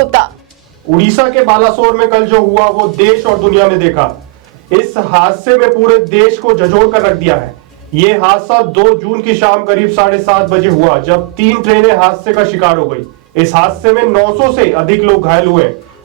गुप्ता। उड़ीसा के बालासोर में कल जो हुआ वो देश और दुनिया ने देखा। इस हादसे में पूरे देश को झंझोड़ कर रख दिया है। ये हादसा 2 जून की शाम करीब 7:30 बजे हुआ, जब 3 ट्रेनें हादसे का शिकार हो गई। इस हादसे में 900 से अधिक लोग घायल हुए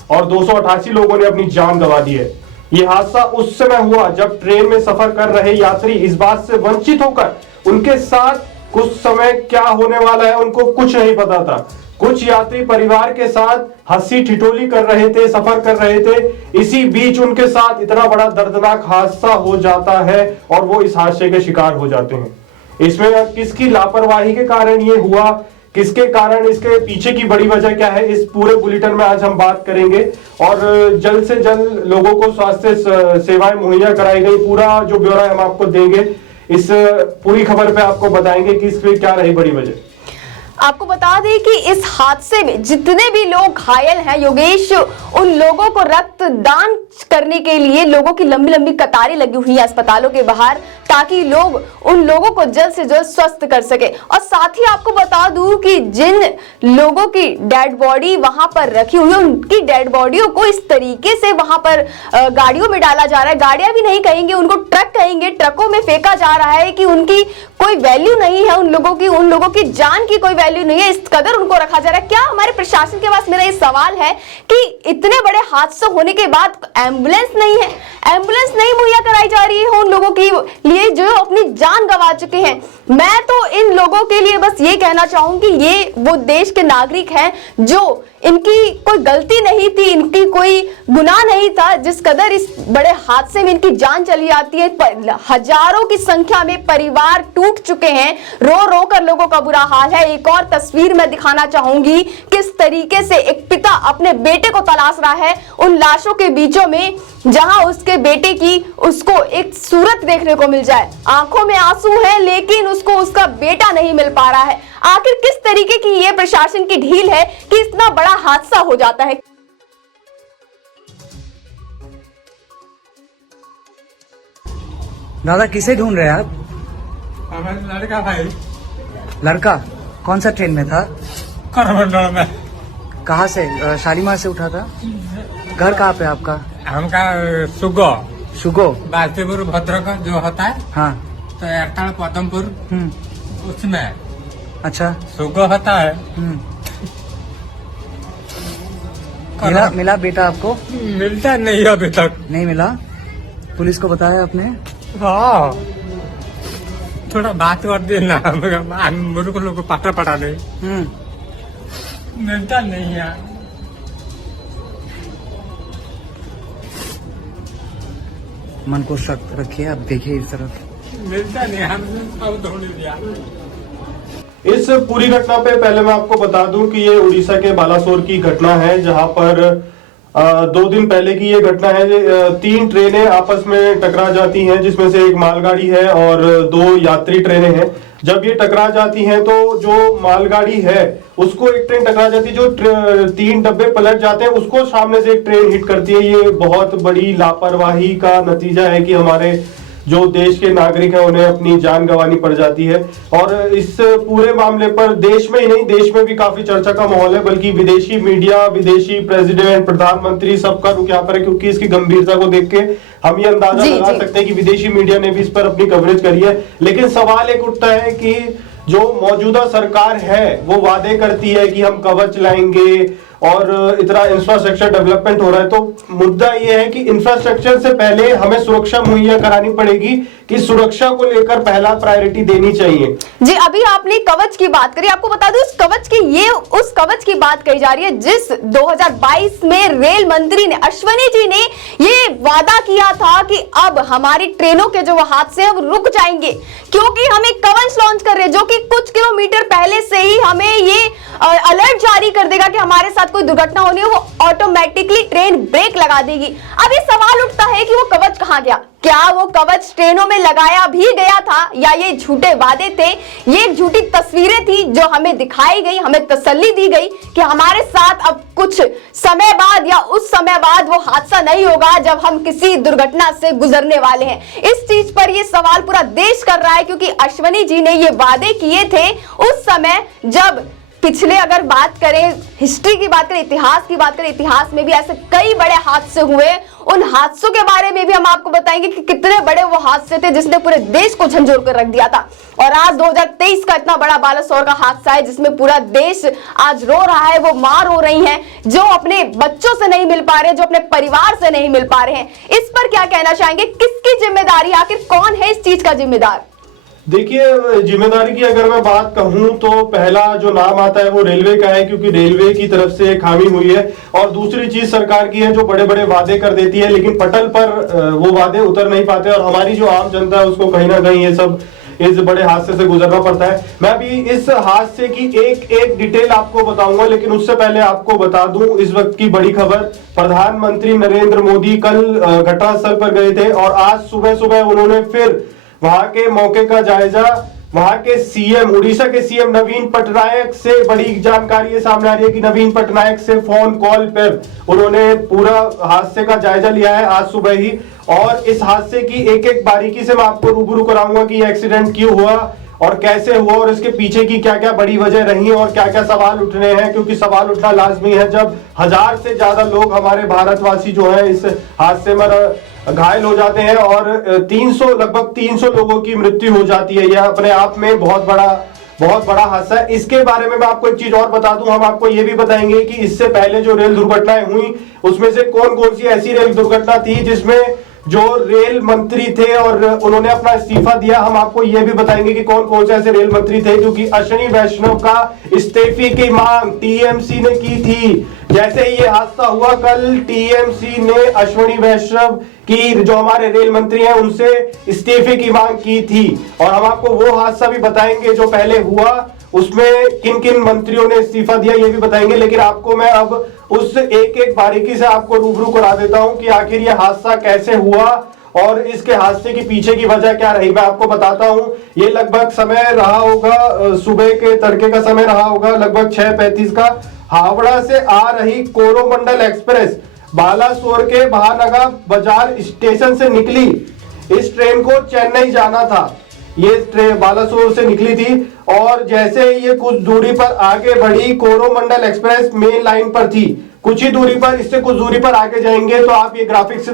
और 288 लोगों ने अपनी जान गंवा दी है। ये हादसा उस समय हुआ जब ट्रेन में सफर कर रहे यात्री इस बात से वंचित होकर उनके साथ कुछ समय क्या होने वाला है उनको कुछ नहीं पता था। कुछ यात्री परिवार के साथ हंसी ठिठोली कर रहे थे, सफर कर रहे थे। इसी बीच उनके साथ इतना बड़ा दर्दनाक हादसा हो जाता है और वो इस हादसे के शिकार हो जाते हैं। इसमें किसकी लापरवाही के कारण ये हुआ, किसके कारण, इसके पीछे की बड़ी वजह क्या है, इस पूरे बुलेटिन में आज हम बात करेंगे। और जल्द से जल्द लोगों को स्वास्थ्य सेवाएं मुहैया कराई गई, पूरा जो ब्यौरा हम आपको देंगे। इस पूरी खबर पे आपको बताएंगे कि इसमें क्या रही बड़ी वजह। आपको बता दें कि इस हादसे में जितने भी लोग घायल हैं योगेश, उन लोगों को रक्तदान करने के लिए लोगों की लंबी लंबी कतारें लगी हुई है अस्पतालों के बाहर, ताकि लोग उन लोगों को जल्द से जल्द स्वस्थ कर सके। और साथ ही आपको बता दूं कि जिन लोगों की डेड बॉडी वहां पर रखी हुई है, उनकी डेड बॉडियों को इस तरीके से वहां पर गाड़ियों में डाला जा रहा है। गाड़ियां भी नहीं कहेंगे, उनको ट्रक कहेंगे, ट्रकों में फेंका जा रहा है कि उनकी कोई वैल्यू नहीं है, उन लोगों की जान की कोई वैल्यू नहीं है, इस कदर उनको रखा जा रहा है। क्या हमारे प्रशासन के पास, मेरा ये सवाल है कि इतने बड़े हादसे होने के बाद एम्बुलेंस नहीं है, एम्बुलेंस नहीं मुहैया कराई जा रही है उन लोगों के लिए जो अपनी जान गंवा चुके हैं। मैं तो इन लोगों के लिए बस ये कहना चाहूंगी, ये वो देश के नागरिक हैं जो इनकी कोई गलती नहीं थी, इनकी कोई गुनाह नहीं था, जिस कदर इस बड़े हादसे में इनकी जान चली जाती है। हजारों की संख्या में परिवार टूट चुके हैं, रो रो कर लोगों का बुरा हाल है। एक और तस्वीर मैं दिखाना चाहूंगी, किस तरीके से एक पिता अपने बेटे को तलाश रहा है उन लाशों के बीचों में, जहां उसके बेटे की उसको एक सूरत देखने को मिल जाए। आंखों में आंसू है लेकिन उसको उसका बेटा नहीं मिल पा रहा है। आखिर किस तरीके की ये प्रशासन की ढील है कि इतना बड़ा हादसा हो जाता है। दादा किसे ढूंढ रहे हैं आप? हमारा लड़का भाई। लड़का कौन सा ट्रेन में था? करमंडल में। कहाँ से? शालीमार से उठा था? घर कहाँ पे आपका? हमका सुगो शुगो बास्तीपुर भद्रक जो होता है, हाँ, तो एकताल पदमपुर उसमें अच्छा सुगो होता है। मिला बेटा आपको? मिलता नहीं है अभी तक। नहीं मिला? पुलिस को बताया आपने? हाँ, थोड़ा बात कर देना, मेरे को लोग को पता पड़ा नहीं। मिलता नहीं है। मन को सख्त रखिए, आप देखिए इस तरफ। मिलता नहीं, हमने सब ढूंढ लिया। इस पूरी घटना पे पहले मैं आपको बता दूं कि ये उड़ीसा के बालासोर की घटना है, जहां पर 2 दिन पहले की ये घटना है। 3 ट्रेनें आपस में टकरा जाती हैं, जिसमें से एक मालगाड़ी है और 2 यात्री ट्रेनें हैं। जब ये टकरा जाती हैं तो जो मालगाड़ी है उसको एक ट्रेन टकरा जाती है, जो 3 डब्बे पलट जाते हैं उसको सामने से एक ट्रेन हिट करती है। ये बहुत बड़ी लापरवाही का नतीजा है कि हमारे जो देश के नागरिक हैं उन्हें अपनी जान गंवानी पड़ जाती है। और इस पूरे मामले पर देश में ही नहीं, देश में भी काफी चर्चा का माहौल है, बल्कि विदेशी मीडिया, विदेशी प्रेसिडेंट, प्रधानमंत्री, सबका रुख यहाँ पर है, क्योंकि इसकी गंभीरता को देख के हम ये अंदाजा लगा सकते हैं कि विदेशी मीडिया ने भी इस पर अपनी कवरेज करी है। लेकिन सवाल एक उठता है कि जो मौजूदा सरकार है वो वादे करती है कि हम कवच लाएंगे और इतना इंफ्रास्ट्रक्चर डेवलपमेंट हो रहा है, तो मुद्दा यह है कि इंफ्रास्ट्रक्चर से पहले हमें सुरक्षा मुहैया करानी पड़ेगी, कि सुरक्षा को लेकर पहला प्रायोरिटी देनी चाहिए। जी, अभी आपने कवच की बात करी, आपको बता दूं उस कवच की बात कही जा रही है जिस 2022 में रेल मंत्री ने, अश्विनी जी ने ये वादा किया था कि अब हमारी ट्रेनों के जो हादसे हैं वो रुक जाएंगे, क्योंकि हम एक कवच लॉन्च कर रहे हैं जो कि कुछ किलोमीटर पहले से ही हमें ये अलर्ट जारी कर देगा कि हमारे साथ कोई दुर्घटना होनी है, वो ऑटोमेटिकली ट्रेन ब्रेक लगा देगी। अब ये सवाल उठता है कि वो कवच कहां गया? क्या वो कवच ट्रेनों में लगाया भी गया था या ये झूठे वादे थे? ये झूठी तस्वीरें थी जो हमें दिखाई गई, हमें तसल्ली दी गई कि हमारे साथ अब कुछ समय बाद या उस समय बाद वो हादसा नहीं होगा जब हम किसी दुर्घटना से गुजरने वाले हैं। इस चीज पर ये सवाल पूरा देश कर रहा है, क्योंकि अश्विनी जी ने ये वादे किए थे उस समय जब पिछले अगर बात करें, हिस्ट्री की बात करें, इतिहास की बात करें, इतिहास में भी ऐसे कई बड़े हादसे हुए। उन हादसों के बारे में भी हम आपको बताएंगे कि कितने बड़े वो हादसे थे जिसने पूरे देश को झंझोर कर रख दिया था। और आज 2023 का इतना बड़ा बालासोर का हादसा है जिसमें पूरा देश आज रो रहा है, वो मां रो रही हैं जो अपने बच्चों से नहीं मिल पा रहे हैं, जो अपने परिवार से नहीं मिल पा रहे हैं। इस पर क्या कहना चाहेंगे, किसकी जिम्मेदारी, आखिर कौन है इस चीज का जिम्मेदार? देखिए, जिम्मेदारी की अगर मैं बात कहूं तो पहला जो नाम आता है वो रेलवे का है, क्योंकि रेलवे की तरफ से खामी हुई है। और दूसरी चीज सरकार की है जो बड़े बड़े वादे कर देती है लेकिन पटल पर वो वादे उतर नहीं पाते और हमारी जो आम जनता है उसको कहीं ना कहीं ये सब इस बड़े हादसे से गुजरना पड़ता है। मैं अभी इस हादसे की एक एक डिटेल आपको बताऊंगा, लेकिन उससे पहले आपको बता दूं इस वक्त की बड़ी खबर। प्रधानमंत्री नरेंद्र मोदी कल घटनास्थल पर गए थे और आज सुबह सुबह उन्होंने फिर वहां के मौके का जायजा वहां के सीएम, उड़ीसा के सीएम नवीन पटनायक से बड़ी जानकारी सामने आ रही है कि नवीन पटनायक से फोन कॉल पर उन्होंने पूरा हादसे का जायजा लिया है आज सुबह ही। और इस हादसे की एक एक बारीकी से मैं आपको रूबरू कराऊंगा कि ये एक्सीडेंट क्यों हुआ और कैसे हुआ और इसके पीछे की क्या क्या बड़ी वजह रही और क्या क्या सवाल उठने हैं, क्योंकि सवाल उठना लाजमी है जब 1000 से ज्यादा लोग हमारे भारतवासी जो है इस हादसे में घायल हो जाते हैं और लगभग 300 लोगों की मृत्यु हो जाती है। यह अपने आप में बहुत बड़ा हादसा है। इसके बारे में मैं आपको एक चीज और बता दूं, हम आपको यह भी बताएंगे कि इससे पहले जो रेल दुर्घटनाएं हुई उसमें से कौन कौन सी ऐसी रेल दुर्घटना थी जिसमें जो रेल मंत्री थे और उन्होंने अपना इस्तीफा दिया। हम आपको यह भी बताएंगे कि कौन कौन से ऐसे रेल मंत्री थे, क्योंकि अश्विनी वैष्णव का इस्तीफे की मांग टीएमसी ने की थी। जैसे ही ये हादसा हुआ कल टीएमसी ने अश्विनी वैष्णव की जो हमारे रेल मंत्री हैं उनसे इस्तीफे की मांग की थी। और हम आपको वो हादसा भी बताएंगे जो पहले हुआ, उसमें किन किन मंत्रियों ने इस्तीफा दिया ये भी बताएंगे। लेकिन आपको मैं अब उस एक एक बारीकी से आपको रूबरू करा देता हूं कि आखिर ये हादसा कैसे हुआ और इसके हादसे के पीछे की वजह क्या रही। मैं आपको बताता हूं, ये लगभग समय रहा होगा, सुबह के तड़के का समय रहा होगा, लगभग 6:35 का। हावड़ा से आ रही कोरोमंडल एक्सप्रेस बालासोर के महानगर बाजार स्टेशन से निकली। इस ट्रेन को चेन्नई जाना था। ये ट्रेन बालासोर से निकली थी और जैसे ये कुछ दूरी पर आगे बढ़ी, कोरोमंडल एक्सप्रेस मेन लाइन पर थी। कुछ ही दूरी पर, इससे कुछ दूरी पर आगे जाएंगे तो आप ये ग्राफिक्स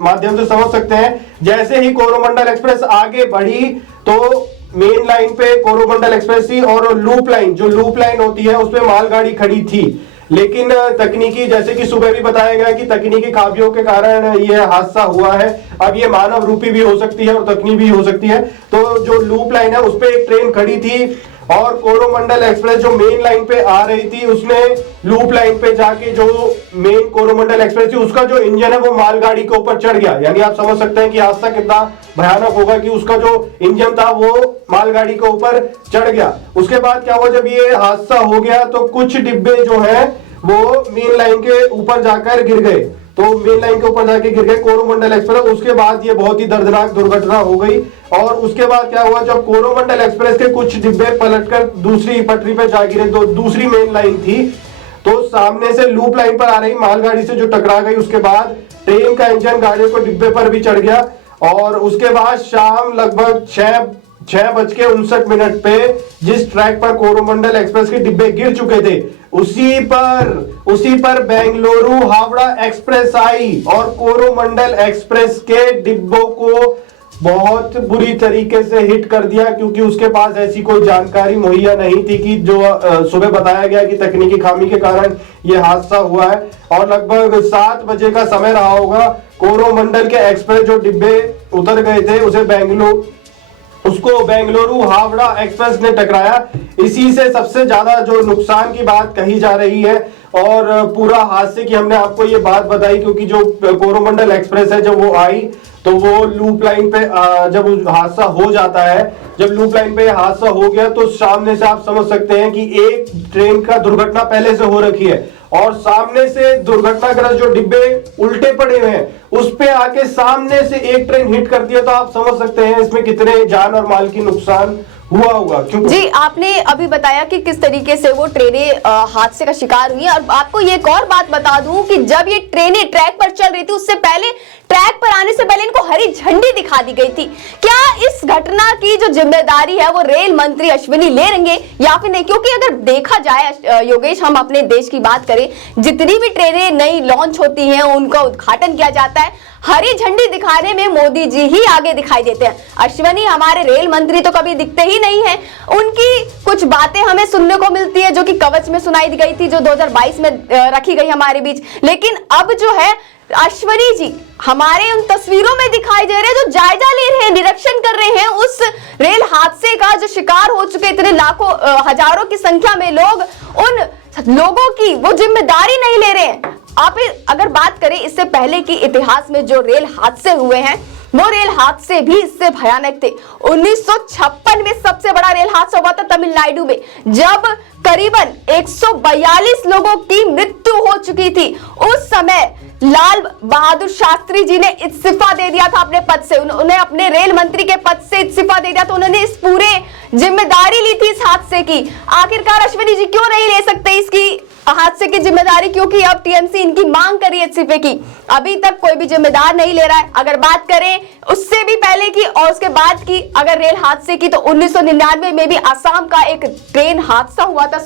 माध्यम से समझ सकते हैं। जैसे ही कोरोमंडल एक्सप्रेस आगे बढ़ी तो मेन लाइन पे कोरोमंडल एक्सप्रेस थी और लूप लाइन, जो लूप लाइन होती है उसपे मालगाड़ी खड़ी थी। लेकिन तकनीकी, जैसे कि सुबह भी बताया गया कि तकनीकी खामियों के कारण यह हादसा हुआ है। अब ये मानव रूपी भी हो सकती है और तकनीकी भी हो सकती है। तो जो लूप लाइन है उस पे एक ट्रेन खड़ी थी और कोरोमंडल एक्सप्रेस जो मेन लाइन पे आ रही थी उसने लूप लाइन पे जाके जो मेन कोरोमंडल एक्सप्रेस थी उसका जो इंजन है वो मालगाड़ी के ऊपर चढ़ गया। यानी आप समझ सकते हैं कि हादसा कितना भयानक होगा कि उसका जो इंजन था वो मालगाड़ी के ऊपर चढ़ गया। उसके बाद क्या हुआ, जब ये हादसा हो गया तो कुछ डिब्बे जो है वो मेन लाइन के ऊपर जाकर गिर गए। तो मेन लाइन के ऊपर जाके गिर गए कोरोमंडल एक्सप्रेस। उसके बाद ये बहुत ही दर्दनाक दुर्घटना हो गई। और उसके बाद क्या हुआ, जब कोरोमंडल एक्सप्रेस के कुछ डिब्बे पलटकर दूसरी पटरी पर जा गिरे, तो दूसरी मेन लाइन थी, तो सामने से लूप लाइन पर आ रही मालगाड़ी से जो टकरा गई। उसके बाद ट्रेन का इंजन गाड़ी को डिब्बे पर भी चढ़ गया और उसके बाद शाम लगभग 6:59 पे जिस ट्रैक पर कोरोमंडल एक्सप्रेस के डिब्बे गिर चुके थे उसी पर बेंगलुरु हावड़ा एक्सप्रेस आई और कोरोमंडल एक्सप्रेस के डिब्बों को बहुत बुरी तरीके से हिट कर दिया, क्योंकि उसके पास ऐसी कोई जानकारी मुहैया नहीं थी कि जो सुबह बताया गया कि तकनीकी खामी के कारण यह हादसा हुआ है। और लगभग 7 बजे का समय रहा होगा। कोरोमंडल के एक्सप्रेस जो डिब्बे उतर गए थे उसको बेंगलुरु हावड़ा एक्सप्रेस ने टकराया। इसी से सबसे ज्यादा जो नुकसान की बात कही जा रही है और पूरा हादसे की हमने आपको ये बात बताई, क्योंकि जो कोरोमंडल एक्सप्रेस है जब वो आई तो वो लूप लाइन पे जब हादसा हो जाता है, जब लूप लाइन पे हादसा हो गया तो सामने से आप समझ सकते हैं कि एक ट्रेन का दुर्घटना पहले से हो रखी है और सामने से दुर्घटनाग्रस्त जो डिब्बे उल्टे पड़े हुए हैं उस पे आके सामने से एक ट्रेन हिट कर दिया। तो आप समझ सकते हैं इसमें कितने जान और माल की नुकसान हुआ होगा। जी, आपने अभी बताया कि किस तरीके से वो ट्रेनें हादसे का शिकार हुई। और आपको ये एक और बात बता दूं कि जब ये ट्रेनें ट्रैक पर चल रही थी उससे पहले ट्रैक पर आने से पहले इनको हरी झंडी दिखा दी गई थी। क्या इस घटना की जो जिम्मेदारी है वो रेल मंत्री अश्विनी ले लेंगे या फिर नहीं? क्योंकि अगर देखा जाए योगेश, हम अपने देश की बात करें, जितनी भी ट्रेनें नई लॉन्च होती हैं उनका उद्घाटन किया जाता है, हरी झंडी दिखाने में मोदी जी ही आगे दिखाई देते हैं। अश्विनी हमारे रेल मंत्री तो कभी दिखते ही नहीं हैं। उनकी कुछ बातें हमें सुनने को मिलती है जो कि कवच में सुनाई गई थी, जो 2022 में रखी गई हमारे बीच। लेकिन अब जो है अश्विनी जी हमारे उन तस्वीरों में दिखाई दे रहे हैं, जो जायजा ले रहे हैं, निरीक्षण कर रहे हैं उस रेल हादसे का जो शिकार हो चुके इतने लाखों हजारों की संख्या में लोग, उन लोगों की वो जिम्मेदारी नहीं ले रहे हैं। आप अगर बात करें इससे पहले की इतिहास में जो रेल हादसे हुए हैं, वो रेल हादसे भी इससे भयानक थे। 1956 में सबसे बड़ा रेल हादसा हुआ था तमिलनाडु में, जब करीबन 142 लोगों की मृत्यु हो चुकी थी। उस समय लाल बहादुर शास्त्री जी ने इस्तीफा दे दिया था अपने पद से, उन्हें अपने रेल मंत्री के पद से इस्तीफा दे दिया, तो उन्होंने इस पूरे जिम्मेदारी ली थी इस हादसे की। आखिरकार अश्विनी जी क्यों नहीं ले सकते इसकी हादसे की जिम्मेदारी? क्योंकि अब टीएमसी इनकी मांग करी है इस्तीफे की, अभी तक कोई भी जिम्मेदार नहीं ले रहा है। अगर बात करें उससे भी पहले की और उसके बाद की अगर रेल हादसे की, तो 1999 में भी असम का एक ट्रेन हादसा हुआ था,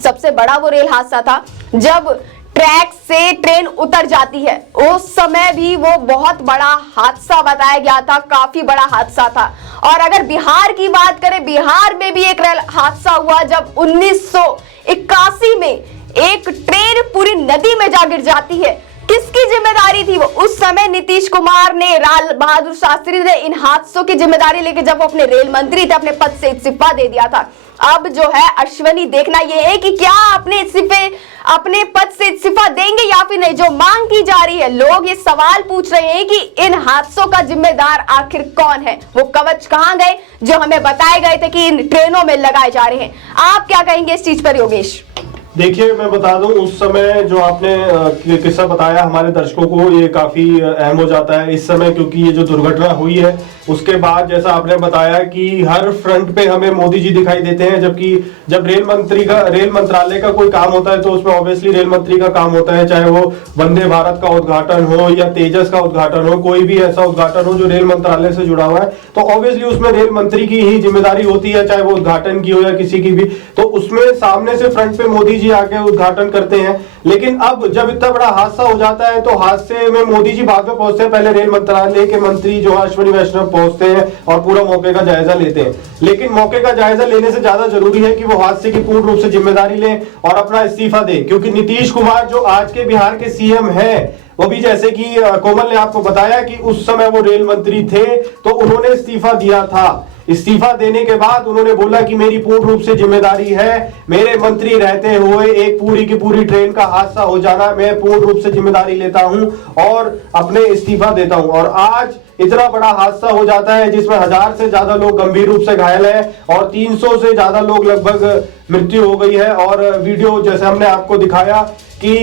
सबसे बड़ा वो रेल हादसा था जब ट्रैक से ट्रेन उतर जाती है। उस समय भी वो बहुत बड़ा हादसा बताया गया था, काफी बड़ा हादसा था। और अगर बिहार की बात करें, बिहार में भी एक रेल हादसा हुआ जब 1981 में एक ट्रेन पूरी नदी में जा गिर जाती है। किसकी जिम्मेदारी थी वो? उस समय नीतीश कुमार ने, लाल बहादुर शास्त्री ने इन हादसों की जिम्मेदारी लेके जब वो अपने रेल मंत्री थे अपने पद से इस्तीफा दे दिया था। अब जो है अश्विनी देखना ये है कि क्या अपने पद से इस्तीफा देंगे या फिर नहीं। जो मांग की जा रही है, लोग ये सवाल पूछ रहे हैं कि इन हादसों का जिम्मेदार आखिर कौन है, वो कवच कहां गए जो हमें बताए गए थे कि इन ट्रेनों में लगाए जा रहे हैं। आप क्या कहेंगे इस चीज पर योगेश? देखिए, मैं बता दूं, उस समय जो आपने किस्सा बताया हमारे दर्शकों को, ये काफी अहम हो जाता है इस समय, क्योंकि ये जो दुर्घटना हुई है उसके बाद जैसा आपने बताया कि हर फ्रंट पे हमें मोदी जी दिखाई देते हैं, जबकि जब रेल मंत्रालय का कोई काम होता है तो उसमें ऑब्वियसली रेल मंत्री का काम होता है, चाहे वो वंदे भारत का उद्घाटन हो या तेजस का उद्घाटन हो, कोई भी ऐसा उद्घाटन हो जो रेल मंत्रालय से जुड़ा हुआ है, तो ऑब्वियसली उसमें रेल मंत्री की ही जिम्मेदारी होती है, चाहे वो उद्घाटन की हो या किसी की भी। तो उसमें सामने से फ्रंट पे मोदी जी आके उद्घाटन करते हैं। लेकिन अब जब इतना बड़ा हादसा हो जाता है तो हादसे में मोदी जी बाद में पहुंचते हैं, पहले रेल मंत्रालय के मंत्री जो अश्विनी वैष्णव पहुंचते हैं और पूरा मौके का जायजा लेते हैं। लेकिन मौके का जायजा लेने से ज्यादा जरूरी है कि वो हादसे की पूर्ण रूप से जिम्मेदारी लें और अपना इस्तीफा दें, क्योंकि नीतीश कुमार जो आज के बिहार के सीएम है, वो भी जैसे कि कोमल ने आपको बताया कि उस समय वो रेल मंत्री थे तो उन्होंने इस्तीफा दिया था। इस्तीफा देने के बाद उन्होंने बोला कि मेरी पूर्ण रूप से जिम्मेदारी है, मेरे मंत्री रहते हुए एक पूरी की पूरी ट्रेन का हादसा हो जाना, मैं पूर्ण रूप से जिम्मेदारी लेता हूं और अपने इस्तीफा देता हूं। और आज इतना बड़ा हादसा हो जाता है जिसमें 1000 से ज्यादा लोग गंभीर रूप से घायल हैं और 300 से ज्यादा लोग लगभग मृत्यु हो गई है। और वीडियो जैसे हमने आपको दिखाया कि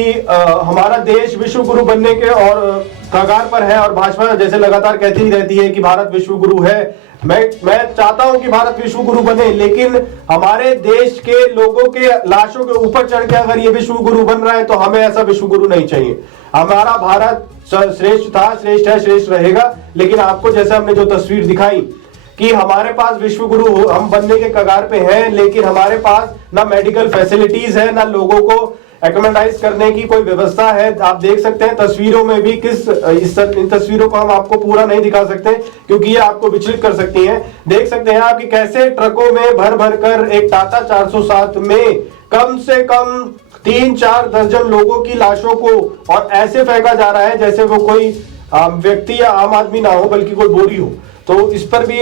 हमारा देश विश्व गुरु बनने के और कगार पर है, और भाजपा जैसे लगातार कहती ही रहती है कि भारत विश्व गुरु है। मैं चाहता हूं कि भारत विश्व गुरु बने, लेकिन हमारे देश के लोगों के लाशों के ऊपर चढ़ के अगर ये विश्व गुरु बन रहा है तो हमें ऐसा विश्व गुरु नहीं चाहिए। हमारा भारत श्रेष्ठ था, श्रेष्ठ है, श्रेष्ठ रहेगा। लेकिन आपको जैसे हमने जो तस्वीर दिखाई कि हमारे पास विश्व गुरु हम बनने के कगार पे हैं, लेकिन हमारे पास ना मेडिकल फैसिलिटीज है, ना लोगों को एक्मेंडाइज करने की कोई व्यवस्था है। आप देख सकते हैं तस्वीरों में भी इन तस्वीरों को हम आपको पूरा नहीं दिखा सकते क्योंकि ये आपको विचलित कर सकती हैं। देख सकते हैं आप कि कैसे ट्रकों में भर भर कर एक टाटा 407 में कम से कम 3-4 दर्जन लोगों की लाशों को और ऐसे फेंका जा रहा है जैसे वो कोई व्यक्ति या आम आदमी ना हो बल्कि कोई बोरी हो। तो इस पर भी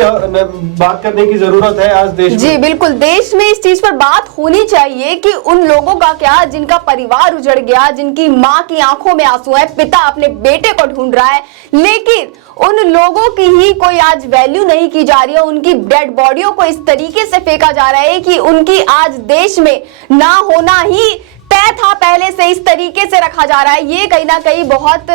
बात करने की जरूरत है आज देश में। जी बिल्कुल, देश में इस चीज पर बात होनी चाहिए कि उन लोगों का क्या जिनका परिवार उजड़ गया, जिनकी माँ की आंखों में आंसू है, पिता अपने बेटे को ढूंढ रहा है, लेकिन उन लोगों की ही कोई आज वैल्यू नहीं की जा रही है। उनकी डेड बॉडियों को इस तरीके से फेंका जा रहा है कि उनकी आज देश में ना होना ही तय था पहले से इस तरीके से रखा जा रहा है। ये कहीं ना कहीं बहुत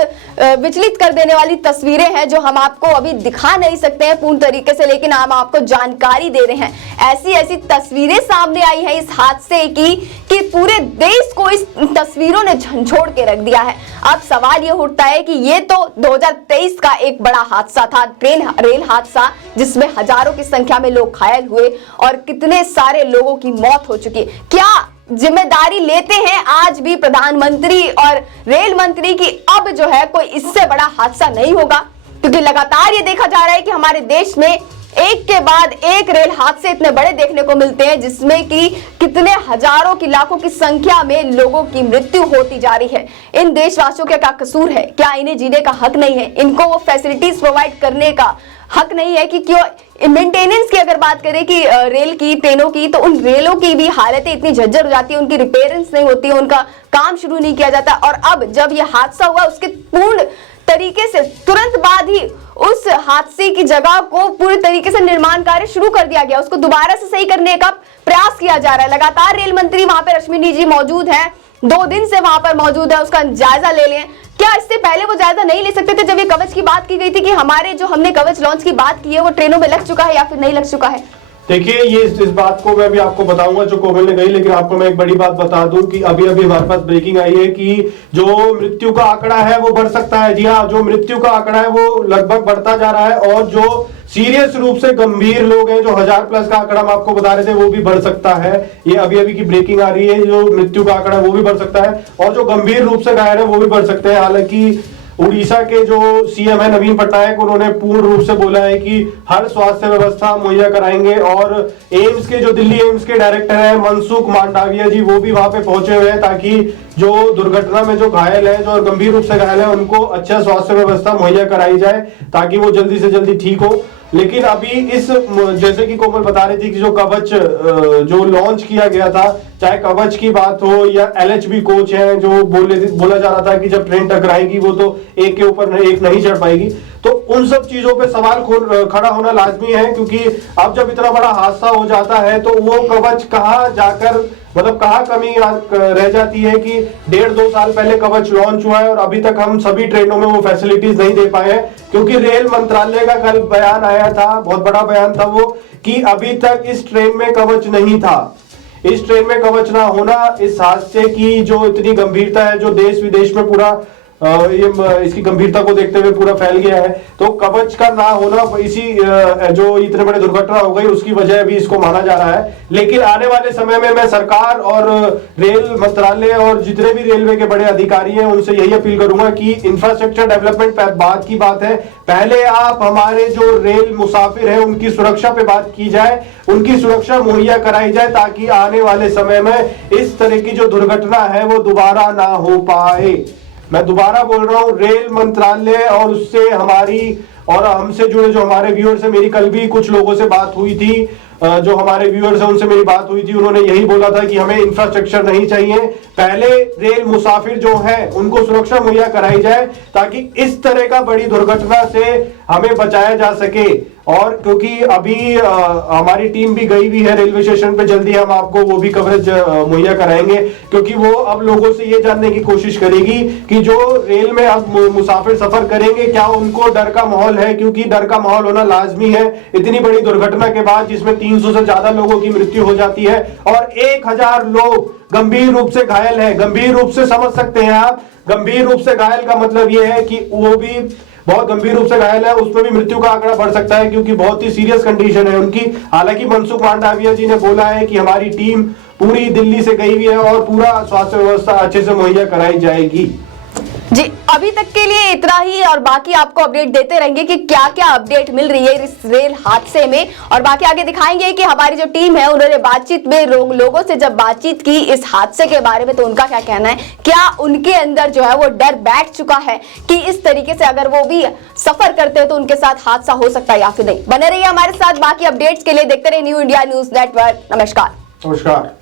विचलित कर देने वाली तस्वीरें हैं जो हम आपको अभी दिखा नहीं सकते हैं पूर्ण तरीके से, लेकिन हम आपको जानकारी दे रहे हैं। ऐसी ऐसी तस्वीरें सामने आई है इस हादसे की कि पूरे देश को इस तस्वीरों ने झंझोड़ के रख दिया है। अब सवाल ये उठता है कि ये तो 2023 का एक बड़ा हादसा था, रेल हादसा, जिसमें हजारों की संख्या में लोग घायल हुए और कितने सारे लोगों की मौत हो चुकी। क्या जिम्मेदारी लेते हैं आज भी प्रधानमंत्री और रेल मंत्री की अब जो है कोई इससे बड़ा हादसा नहीं होगा? क्योंकि लगातार ये देखा जा रहा है कि हमारे देश में एक के बाद एक रेल हादसे इतने बड़े देखने को मिलते हैं जिसमें कि कितने हजारों की लाखों की संख्या में लोगों की मृत्यु होती जा रही है। इन देशवासियों का क्या कसूर है? क्या इन्हें जीने का हक नहीं है? इनको वो फैसिलिटीज प्रोवाइड करने का हक नहीं है? कि क्यों मेंटेनेंस की अगर बात करें कि रेल की, ट्रेनों की, तो उन रेलों की भी हालतें इतनी झज्जर हो जाती है, उनकी रिपेयरेंस नहीं होती है, उनका काम शुरू नहीं किया जाता। और अब जब यह हादसा हुआ उसके पूर्ण तरीके से तुरंत बाद ही उस हादसे की जगह को पूरी तरीके से निर्माण कार्य शुरू कर दिया गया, उसको दोबारा से सही करने का प्रयास किया जा रहा है। लगातार रेल मंत्री वहां पर अश्विनी जी मौजूद हैं, 2 दिन से वहां पर मौजूद है, उसका जायजा ले लें। क्या इससे पहले वो जायजा नहीं ले सकते थे जब ये कवच की बात की गई थी कि हमारे जो हमने कवच लॉन्च की बात की है वो ट्रेनों में लग चुका है या फिर नहीं लग चुका है? देखिए, ये इस बात को मैं भी आपको बताऊंगा जो कोमल ने कही, लेकिन आपको मैं एक बड़ी बात बता दूं कि अभी हमारे पास ब्रेकिंग आई है कि जो मृत्यु का आंकड़ा है वो बढ़ सकता है। जी हाँ, जो मृत्यु का आंकड़ा है वो लगभग बढ़ता जा रहा है और जो सीरियस रूप से गंभीर लोग हैं, जो 1000+ का आंकड़ा हम आपको बता रहे थे, वो भी बढ़ सकता है। ये अभी की ब्रेकिंग आ रही है, जो मृत्यु का आंकड़ा वो भी बढ़ सकता है और जो गंभीर रूप से घायल है वो भी बढ़ सकते हैं। हालांकि उड़ीसा के जो सीएम है नवीन पटनायक, उन्होंने पूर्ण रूप से बोला है कि हर स्वास्थ्य व्यवस्था मुहैया कराएंगे और एम्स के जो दिल्ली एम्स के डायरेक्टर है मनसुख मांडविया जी, वो भी वहां पे पहुंचे हुए हैं ताकि जो दुर्घटना में जो घायल है, जो गंभीर रूप से घायल है, उनको अच्छा स्वास्थ्य व्यवस्था मुहैया कराई जाए ताकि वो जल्दी से जल्दी ठीक हो। लेकिन अभी इस, जैसे कि कोमल बता रही थी कि जो कवच जो लॉन्च किया गया था, चाहे कवच की बात हो या LHB कोच है, जो बोला जा रहा था कि जब ट्रेन टकराएगी वो तो एक के ऊपर एक नहीं चढ़ पाएगी, तो उन सब चीजों पे सवाल खड़ा होना लाजमी है। क्योंकि अब जब इतना बड़ा हादसा हो जाता है तो वो कवच कहाँ जाकर, मतलब कहाँ कमी रह जाती है कि 1.5-2 साल पहले कवच लॉन्च हुआ है और अभी तक हम सभी ट्रेनों में वो फैसिलिटीज नहीं दे पाए हैं। क्योंकि रेल मंत्रालय का कल बयान आया था, बहुत बड़ा बयान था वो, कि अभी तक इस ट्रेन में कवच नहीं था। इस ट्रेन में कवच ना होना इस हादसे की जो इतनी गंभीरता है, जो देश विदेश में पूरा ये इसकी गंभीरता को देखते हुए पूरा फैल गया है, तो कवच का ना होना इसी जो इतने बड़े दुर्घटना हो गई उसकी वजह भी इसको माना जा रहा है। लेकिन आने वाले समय में मैं सरकार और रेल मंत्रालय और जितने भी रेलवे के बड़े अधिकारी हैं उनसे यही अपील करूंगा कि इंफ्रास्ट्रक्चर डेवलपमेंट बात की बात है, पहले आप हमारे जो रेल मुसाफिर हैं उनकी सुरक्षा पे बात की जाए, उनकी सुरक्षा मुहैया कराई जाए ताकि आने वाले समय में इस तरह की जो दुर्घटना है वो दोबारा ना हो पाए। मैं दोबारा बोल रहा हूं, रेल मंत्रालय और उससे हमारी और हमसे जुड़े जो हमारे व्यूअर्स हैं, मेरी कल भी कुछ लोगों से बात हुई थी, जो हमारे व्यूअर्स हैं उनसे मेरी बात हुई थी, उन्होंने यही बोला था कि हमें इंफ्रास्ट्रक्चर नहीं चाहिए, पहले रेल मुसाफिर जो हैं उनको सुरक्षा मुहैया कराई जाए ताकि इस तरह का बड़ी दुर्घटना से हमें बचाया जा सके। और क्योंकि अभी हमारी टीम भी गई हुई है रेलवे स्टेशन पे, जल्दी हम आपको वो भी कवरेज मुहैया कराएंगे, क्योंकि वो अब लोगों से ये जानने की कोशिश करेगी कि जो रेल में अब मुसाफिर सफर करेंगे क्या उनको डर का माहौल है, क्योंकि डर का माहौल होना लाजमी है इतनी बड़ी दुर्घटना के बाद जिसमें 300 से ज्यादा लोगों की मृत्यु हो जाती है और 1000 लोग गंभीर रूप से घायल है। गंभीर रूप से समझ सकते हैं आप, गंभीर रूप से घायल का मतलब यह है कि वो भी बहुत गंभीर रूप से घायल है, उसमें भी मृत्यु का आंकड़ा बढ़ सकता है क्योंकि बहुत ही सीरियस कंडीशन है उनकी। हालांकि मनसुख मांडविया जी ने बोला है कि हमारी टीम पूरी दिल्ली से गई हुई है और पूरा स्वास्थ्य व्यवस्था अच्छे से मुहैया कराई जाएगी। जी, अभी तक के लिए इतना ही और बाकी आपको अपडेट देते रहेंगे कि क्या क्या अपडेट मिल रही है इस रेल हादसे में, और बाकी आगे दिखाएंगे कि हमारी जो टीम है उन्होंने बातचीत में लोगों से जब बातचीत की इस हादसे के बारे में तो उनका क्या कहना है, क्या उनके अंदर जो है वो डर बैठ चुका है कि इस तरीके से अगर वो भी सफर करते हैं तो उनके साथ हादसा हो सकता है या फिर नहीं। बने रहिए हमारे साथ, बाकी अपडेट्स के लिए देखते रहिए न्यू इंडिया न्यूज नेटवर्क। नमस्कार। नमस्कार।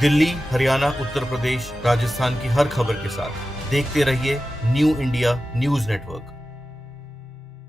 दिल्ली, हरियाणा, उत्तर प्रदेश, राजस्थान की हर खबर के साथ देखते रहिए न्यू इंडिया न्यूज नेटवर्क।